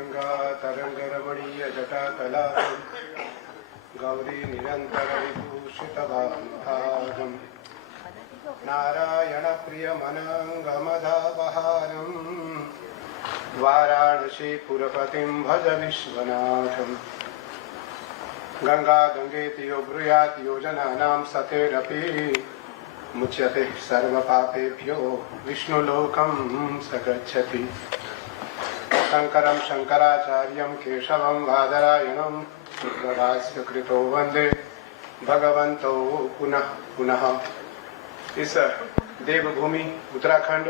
गंगा तरंगरमणीय जटाकलापं गौरी निरन्तरविभूषितभागं नारायण प्रियमनङ्गमदापहारं वाराणसीपुरपतिं भज विश्वनाथम् गंगा गंगेति यो ब्रूयात् योजनानां सतेरपि मुच्यते सर्वपापेभ्यो विष्णुलोकं स गच्छति। शंकरं शंकराचार्यं केशवं बादरायणं शुक्रभास्य कृतो वंदे भगवन्तो पुनः पुनः। इस देवभूमि उत्तराखंड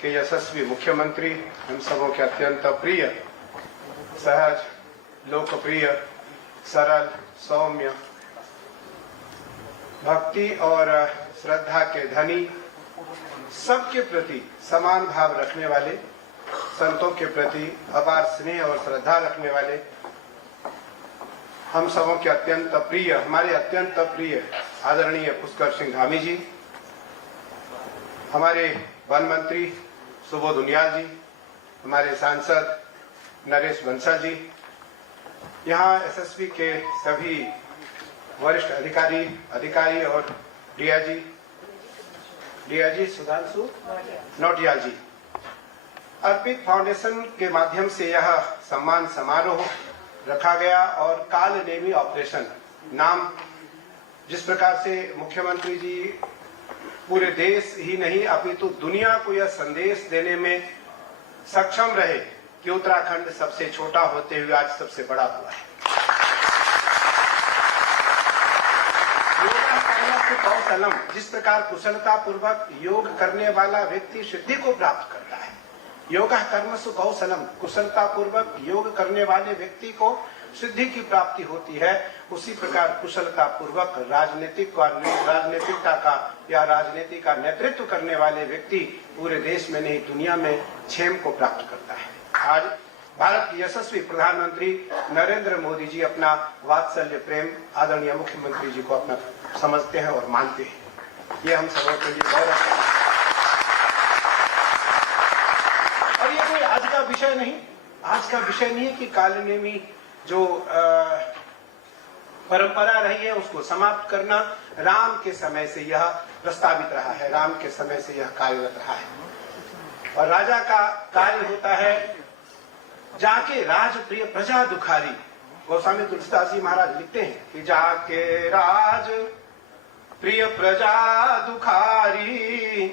के यशस्वी मुख्यमंत्री, हम सबों के अत्यंत प्रिय, सहज, लोकप्रिय, सरल, सौम्य, भक्ति और श्रद्धा के धनी, सबके प्रति समान भाव रखने वाले, संतों के प्रति अपार स्नेह और श्रद्धा रखने वाले, हम सबों के अत्यंत प्रिय, हमारे अत्यंत प्रिय आदरणीय पुष्कर सिंह धामी जी, हमारे वन मंत्री सुबोध उनियाल जी, हमारे सांसद नरेश बंसल जी, यहाँ एसएसपी के सभी वरिष्ठ अधिकारी और डीआईजी सुधांशु नौटियाल जी। अर्पित फाउंडेशन के माध्यम से यह सम्मान समारोह रखा गया और काल नेमी ऑपरेशन नाम, जिस प्रकार से मुख्यमंत्री जी पूरे देश ही नहीं अपितु दुनिया को यह संदेश देने में सक्षम रहे कि उत्तराखंड सबसे छोटा होते हुए आज सबसे बड़ा हुआ है। कौशलम, जिस प्रकार कुशलता पूर्वक योग करने वाला व्यक्ति सिद्धि को प्राप्त करता है, योगा कर्मसु कौशलम, कुशलता पूर्वक योग करने वाले व्यक्ति को सिद्धि की प्राप्ति होती है, उसी प्रकार कुशलता पूर्वक राजनीतिकता का या राजनीति का नेतृत्व करने वाले व्यक्ति पूरे देश में नहीं दुनिया में क्षेम को प्राप्त करता है। आज भारत के यशस्वी प्रधानमंत्री नरेंद्र मोदी जी अपना वात्सल्य प्रेम आदरणीय मुख्यमंत्री जी को अपना समझते हैं और मानते हैं। ये हम सबों के लिए गौरव है। और ये कोई आज का विषय नहीं, आज का विषय नहीं है कि कालनेमी जो परंपरा रही है उसको समाप्त करना। राम के समय से यह प्रस्तावित रहा है, राम के समय से यह कार्यरत रहा है। और राजा का कार्य होता है जाके राजप्रिय प्रजा दुखारी। गोस्वामी तुलसीदास जी महाराज लिखते हैं कि जाके राज प्रिय प्रजा दुखारी,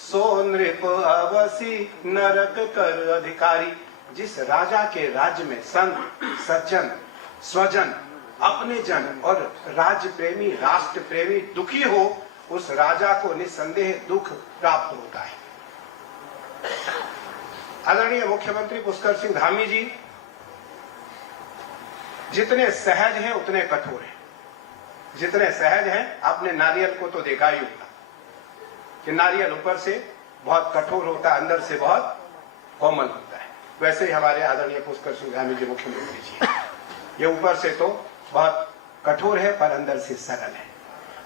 सो नृप अवसी नरक कर अधिकारी। जिस राजा के राज्य में संत, सज्जन, स्वजन, अपने जन और राज्य प्रेमी, राष्ट्र प्रेमी दुखी हो, उस राजा को निस्संदेह दुख प्राप्त होता है। आदरणीय मुख्यमंत्री पुष्कर सिंह धामी जी जितने सहज हैं उतने कठोर हैं। जितने सहज हैं, आपने नारियल को तो देखा ही होगा कि नारियल ऊपर से बहुत कठोर होता है, अंदर से बहुत कोमल होता है। वैसे ही हमारे आदरणीय पुष्कर सिंह धामी जी मुख्यमंत्री जी, ये ऊपर से तो बहुत कठोर है पर अंदर से सरल है।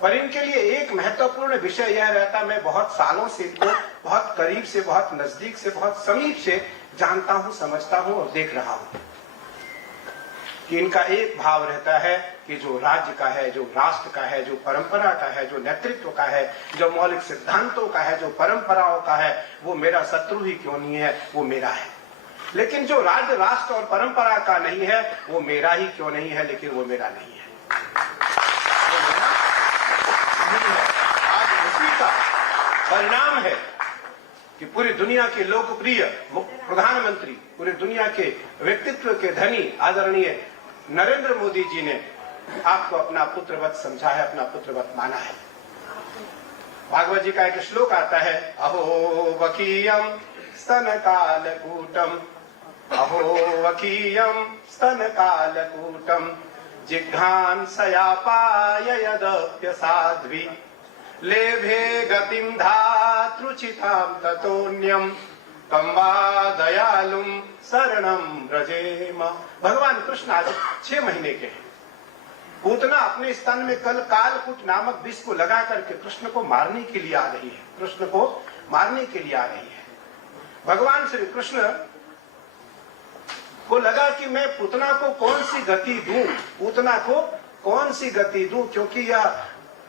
और इनके लिए एक महत्वपूर्ण विषय यह रहता, मैं बहुत सालों से इनको बहुत करीब से, बहुत नजदीक से, बहुत समीप से जानता हूं, समझता हूं और देख रहा हूं कि इनका एक भाव रहता है कि जो राज्य का है, जो राष्ट्र का है, जो परंपरा का है, जो नेतृत्व का है, जो मौलिक सिद्धांतों का है, जो परंपराओं का है, वो मेरा शत्रु ही क्यों नहीं है, वो मेरा है। लेकिन जो राज्य, राष्ट्र और परंपरा का नहीं है, वो मेरा ही क्यों नहीं है, लेकिन वो मेरा नहीं है। आज उसी का परिणाम है कि पूरी दुनिया के लोकप्रिय प्रधानमंत्री, पूरी दुनिया के व्यक्तित्व के धनी आदरणीय नरेंद्र मोदी जी ने आपको अपना पुत्रवत समझा है, अपना पुत्रवत माना है। भागवत जी का एक श्लोक आता है, अहो वकीयम स्तन कालकूटम, अहो वकीयम स्तन कालकूटम, जिघ्रान सयापाय यदप्य साध्वी, लेभे गतिम धातृचिताम ततोन्यम, कम्बा दयालुम शरणम व्रजेम। भगवान कृष्ण आज 6 महीने के हैं। पूतना अपने स्तन में कल कालकूट नामक विष को लगा करके कृष्ण को मारने के लिए आ रही है, कृष्ण को मारने के लिए आ रही है। भगवान श्री कृष्ण को लगा कि मैं पूतना को कौन सी गति दूं, पूतना को कौन सी गति दूं, क्योंकि यह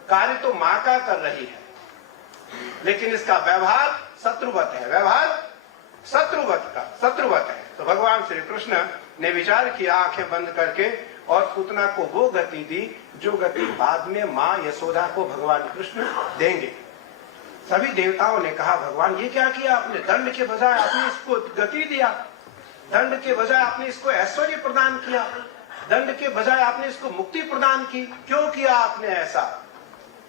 कार्य तो मां का कर रही है, लेकिन इसका व्यवहार शत्रुवत है, व्यवहार शत्रुवत है। तो भगवान श्री कृष्ण ने विचार किया आंखें बंद करके और पूतना को वो गति दी जो गति बाद में मां यशोदा को भगवान कृष्ण देंगे। सभी देवताओं ने कहा भगवान ये क्या किया आपने, दंड के बजाय आपने इसको गति दिया, दंड के बजाय आपने इसको ऐश्वर्य प्रदान किया, दंड के बजाय आपने इसको मुक्ति प्रदान की, क्यों किया आपने ऐसा?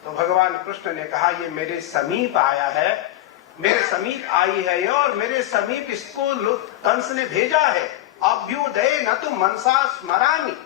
तो भगवान कृष्ण ने कहा ये मेरे समीप आया है, मेरे समीप आई है ये, और मेरे समीप इसको कंस ने भेजा है। अभ्युदय न तो मनसा स्मरामि,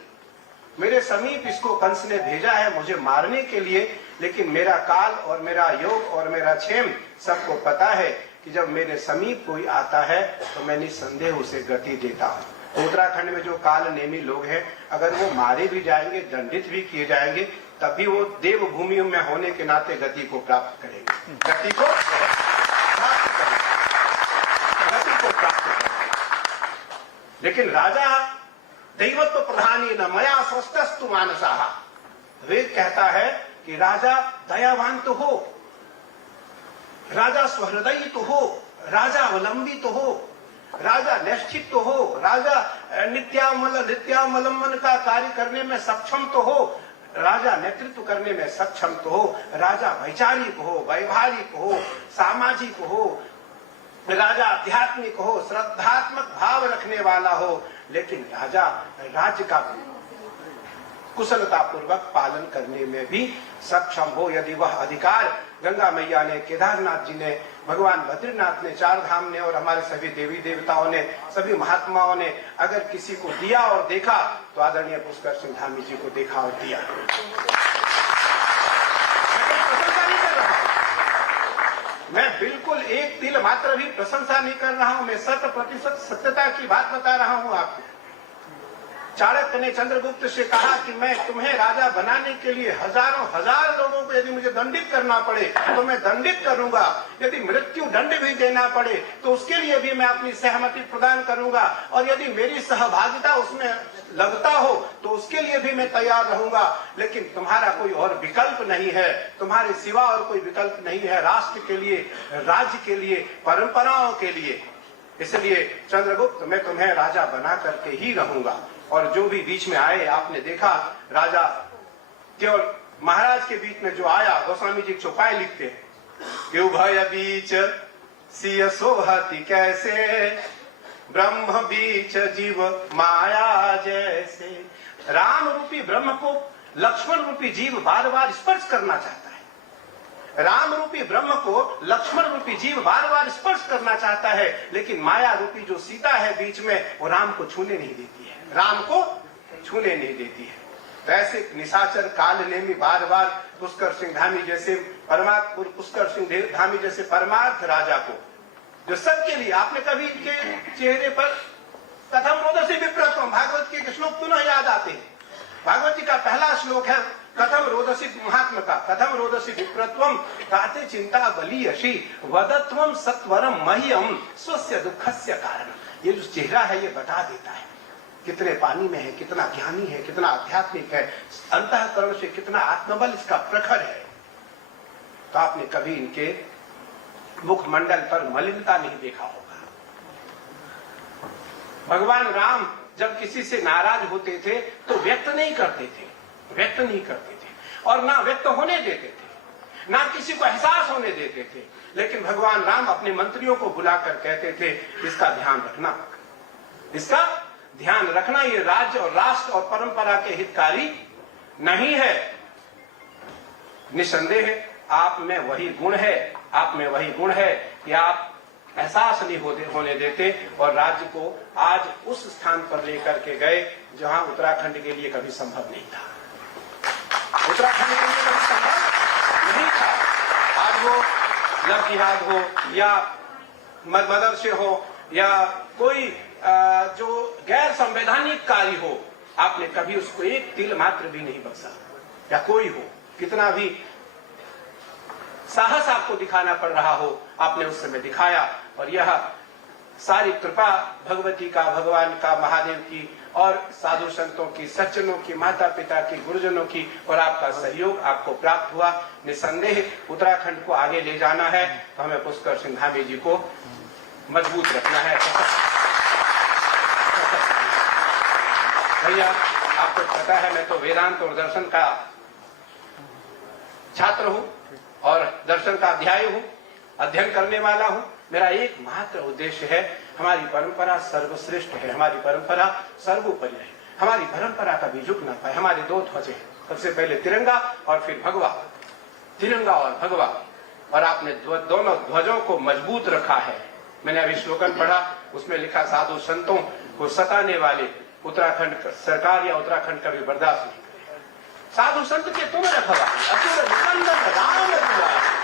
मेरे समीप इसको कंस ने भेजा है मुझे मारने के लिए, लेकिन मेरा काल और मेरा योग और मेरा क्षेम सबको पता है कि जब मेरे समीप कोई आता है तो मैं निसंदेह उसे गति देता हूँ। उत्तराखंड में जो काल नेमी लोग हैं, अगर वो मारे भी जाएंगे, दंडित भी किए जाएंगे, तभी वो देवभूमि में होने के नाते गति को प्राप्त करेंगे, गति को प्राप्त करेंगे। लेकिन राजा दैवत्व प्रधानी न मया सृष्टस्तु मानसाः, वेद कहता है कि राजा दयावान तो हो, राजा स्वहृदयी तो हो, राजा अवलंबी तो हो, राजा निश्चित तो हो, राजा नित्यामलम्बन का कार्य करने में सक्षम तो हो, राजा नेतृत्व करने में सक्षम तो हो, राजा वैचारिक हो, वैवाहिक हो, सामाजिक हो, राजा आध्यात्मिक हो, श्रद्धात्मक भाव रखने वाला हो, लेकिन राजा राज्य का कुशलता पूर्वक पालन करने में भी सक्षम हो। यदि वह अधिकार गंगा मैया ने, केदारनाथ जी ने, भगवान बद्रीनाथ ने, चार धाम ने और हमारे सभी देवी देवताओं ने, सभी महात्माओं ने अगर किसी को दिया और देखा तो आदरणीय पुष्कर सिंह धामी जी को देखा और दिया। मैं बिल्कुल एक तिल मात्र भी प्रशंसा नहीं कर रहा हूं, मैं 100% सत्यता की बात बता रहा हूं आपको। चाणक्य ने चंद्रगुप्त से कहा कि मैं तुम्हें राजा बनाने के लिए हजारों हजार लोगों को यदि मुझे दंडित करना पड़े तो मैं दंडित करूंगा, यदि मृत्यु दंड भी देना पड़े तो उसके लिए भी मैं अपनी सहमति प्रदान करूंगा, और यदि मेरी सहभागिता उसमें लगता हो तो उसके लिए भी मैं तैयार रहूंगा, लेकिन तुम्हारा कोई और विकल्प नहीं है, तुम्हारे सिवा और कोई विकल्प नहीं है राष्ट्र के लिए, राज्य के लिए, परंपराओं के लिए। इसलिए चंद्रगुप्त मैं तुम्हें राजा बना करके ही रहूंगा। और जो भी बीच में आए, आपने देखा राजा केवल महाराज के बीच में जो आया, गोस्वामी जी चौपाई लिखते हैं कि उभय बीच सिय सोहति कैसे, ब्रह्म बीच जीव माया जैसे। राम रूपी ब्रह्म को लक्ष्मण रूपी जीव बार बार स्पर्श करना चाहता है, राम रूपी ब्रह्म को लक्ष्मण रूपी जीव बार बार स्पर्श करना चाहता है, लेकिन माया रूपी जो सीता है बीच में, वो राम को छूने नहीं देती है, राम को छूने नहीं देती है। तो ऐसे निशाचर काल नेमी बार बार पुष्कर सिंह धामी जैसे पुष्कर सिंह धामी जैसे परमार्थ राजा को, जो सबके लिए, आपने कभी इनके चेहरे पर कथम रोदसी विप्रत्वम, भागवत के श्लोक पुनः याद आते हैं। भागवत जी का पहला श्लोक है कथम रोदसी महात्मा का, कथम रोदसी विप्रत्वम ताते चिंता बलियसी वदत्वम सत्वरम मह्यम स्वस्य दुखस्य कारण। ये जो चेहरा है ये बता देता है कितने पानी में है, कितना ज्ञानी है, कितना आध्यात्मिक है, अंतःकरण से कितना आत्मबल इसका प्रखर है। तो आपने कभी इनके मुखमंडल पर मलिनता नहीं देखा होगा। भगवान राम जब किसी से नाराज होते थे तो व्यक्त नहीं करते थे, व्यक्त नहीं करते थे, और ना व्यक्त होने देते थे, ना किसी को एहसास होने देते थे। लेकिन भगवान राम अपने मंत्रियों को बुलाकर कहते थे इसका ध्यान रखना, इसका ध्यान रखना, ये राज्य और राष्ट्र और परंपरा के हितकारी नहीं है। निसंदेह आप में वही गुण है, आप में वही गुण है कि आप एहसास नहीं होने देते और राज्य को आज उस स्थान पर लेकर के गए जहां उत्तराखंड के लिए कभी संभव नहीं था। उत्तराखंड के लिए कभी संभव नहीं था। आज वो लव जिहाद हो या मदरसे हो या कोई जो गैर संवैधानिक कार्य हो, आपने कभी उसको एक तिल मात्र भी नहीं बख्शा, या कोई हो, कितना भी साहस आपको दिखाना पड़ रहा हो, आपने उस समय दिखाया। और यह सारी कृपा भगवती का, भगवान का, महादेव की और साधु संतों की, सज्जनों की, माता पिता की, गुरुजनों की और आपका सहयोग आपको प्राप्त हुआ। निसंदेह उत्तराखंड को आगे ले जाना है तो हमें पुष्कर सिंह धामी जी को मजबूत रखना है। भैया आपको पता है मैं तो वेदांत और दर्शन का छात्र हूं और दर्शन का अध्ययन करने वाला हूं। मेरा एकमात्र उद्देश्य है हमारी परंपरा सर्वश्रेष्ठ है, हमारी परंपरा सर्वोपरि है, हमारी परंपरा कभी झुक ना पाए। हमारे दो ध्वज हैं, सबसे पहले तिरंगा और फिर भगवा, तिरंगा और भगवा, और आपने दोनों ध्वजों को मजबूत रखा है। मैंने अभी श्लोकन पढ़ा, उसमें लिखा साधु संतों को सताने वाले उत्तराखंड सरकार या उत्तराखंड का भी बर्दाश्त नहीं करेगा। साधु संत के तुम रखवाले, असुर निकंदन राम दुलारे,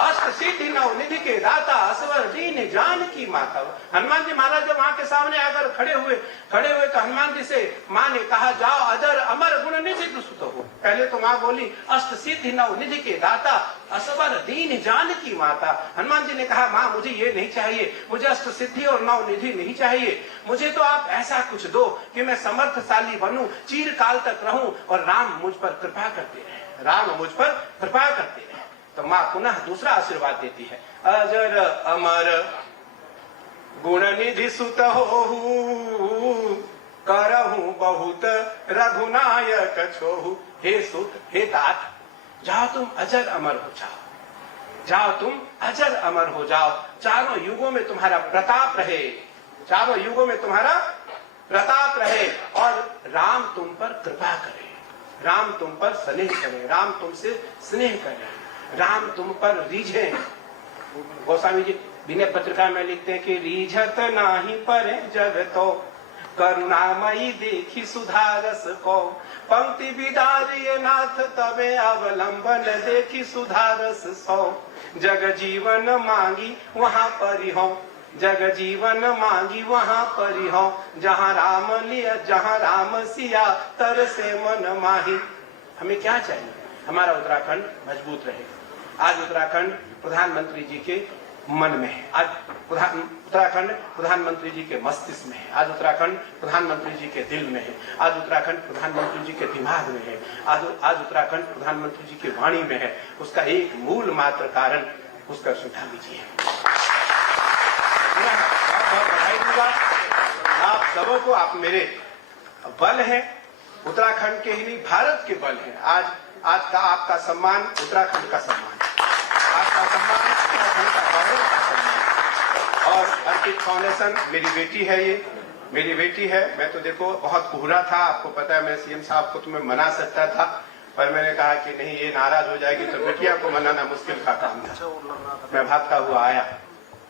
अष्ट सिद्धि नव निधि के दाता, असवर दीन जानकी माता। हनुमान जी महाराज जब वहां के सामने आकर खड़े हुए तो हनुमान जी से माँ ने कहा, जाओ अजर अमर गुण निधि दुष्ट हो। पहले तो माँ बोली अष्ट सिद्धि नव निधि के दाता, असवर दीन जानकी माता। हनुमान जी ने कहा, माँ मुझे ये नहीं चाहिए, मुझे अष्ट सिद्धि और नव निधि नहीं चाहिए, मुझे तो आप ऐसा कुछ दो कि मैं समर्थशाली बनूं, चीर काल तक रहूं और राम मुझ पर कृपा करते रहे, राम मुझ पर कृपा करते रहे। तो माँ पुनः दूसरा आशीर्वाद देती है, अजर अमर गुण निधि सुत होहु, करहु बहुत रघुनायक छोहु। हे सुत, हे तात, जाओ तुम अजर अमर हो जाओ, जाओ तुम अजर अमर हो जाओ, चारों युगों में तुम्हारा प्रताप रहे, चारों युगों में तुम्हारा प्रताप रहे और राम तुम पर कृपा करे, राम तुम पर स्नेह करे, राम तुमसे स्नेह करे, राम तुम पर रीझे। गोस्वामी जी विनय पत्रिका में लिखते हैं कि रीझत नाही पर जगतो, करुणामयी देखी सुधारस को, पंक्ति बिदारिय नाथ तबे अवलंबन देखी सुधारस सो। जग जीवन मांगी वहां पर हो, जग जीवन मांगी वहां पर हो, जहां राम लिया जहां राम सिया तर से मन माही। हमें क्या चाहिए? हमारा उत्तराखंड मजबूत रहे। आज उत्तराखंड प्रधानमंत्री जी के मन में है, आज उत्तराखंड प्रधानमंत्री जी के मस्तिष्क में है, आज उत्तराखंड प्रधानमंत्री जी के दिल में है, आज उत्तराखंड प्रधानमंत्री जी के दिमाग में है, आज उत्तराखंड प्रधानमंत्री जी की वाणी में है। उसका एक मूल मात्र कारण पुष्कर सिंह धामी जी है। बहुत बधाई दूंगा आप सबों को, आप मेरे बल हैं, उत्तराखंड के ही नहीं भारत के बल हैं। आज का आपका सम्मान उत्तराखंड का सम्मान, आपका सम्मान उत्तराखंड का गौरव का सम्मान। और अर्पित फाउंडेशन मेरी बेटी है, ये मेरी बेटी है। मैं तो देखो बहुत कोहरा था, आपको पता है मैं सीएम साहब को तुम्हें मना सकता था, पर मैंने कहा कि नहीं ये नाराज हो जाएगी तो बेटिया को मनाना मुश्किल का काम था। मैं भागता हुआ आया।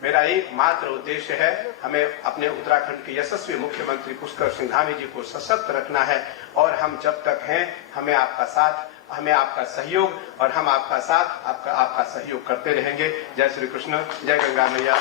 मेरा एकमात्र उद्देश्य है हमें अपने उत्तराखंड के यशस्वी मुख्यमंत्री पुष्कर सिंह धामी जी को सशक्त रखना है और हम जब तक हैं हमें आपका साथ, हमें आपका सहयोग और हम आपका साथ, आपका सहयोग करते रहेंगे। जय श्री कृष्ण, जय गंगा मैया।